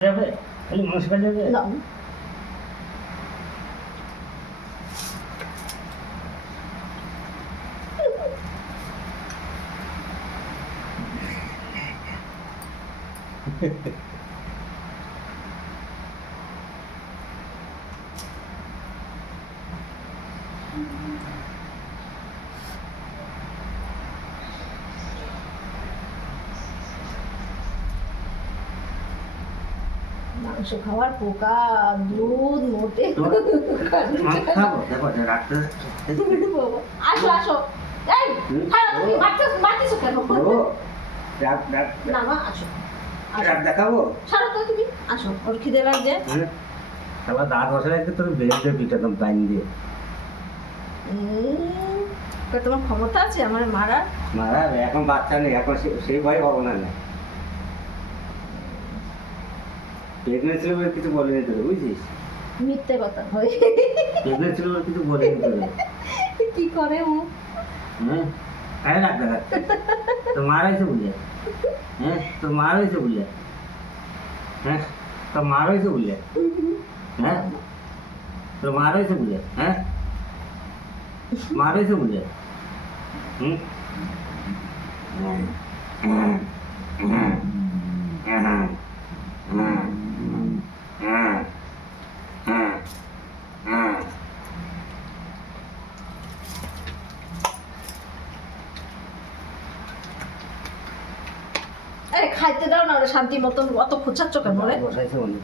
যাবে খালি মাংস খাওয়া যাবে না মাংস খাওয়ার পোকা দুধ মোটে মাংস খাবো দেখো রাখতে আসো আসো এই খাও তুমি মারতেছো কেন রাখ রাখ না মা আসো রাখ দেখাবো ছাড়ো তো তুমি আসো ওর খিদে লাগছে তারপর দাঁত বসে রাখতে তোর বেরোতে পিঠাতাম টাইম দিয়ে তো তোমার ক্ষমতা আছে আমার মারার মারা এখন বাচ্চা নেই এখন সেই ভয় পাবো না প্রেগনেন্ট ছিল বলে কিছু বলেনি তোকে বুঝছিস মিথ্যে কথা হয় প্রেগনেন্ট ছিল বলে কিছু বলেনি তোকে কি করে ও হ্যাঁ কায় রাখ দেখাচ্ছে তো মার হয়েছে বুঝলে হ্যাঁ তো মার হয়েছে বুঝলে হ্যাঁ তো মার হয়েছে বুঝলে হ্যাঁ তো মার হয়েছে বুঝলে হ্যাঁ মার হয়েছে বুঝলে হুম আরে খাইতে দাও না ওরা শান্তি মতন অত খোঁচাচ্ছ কেন রে বসাইছে অনেক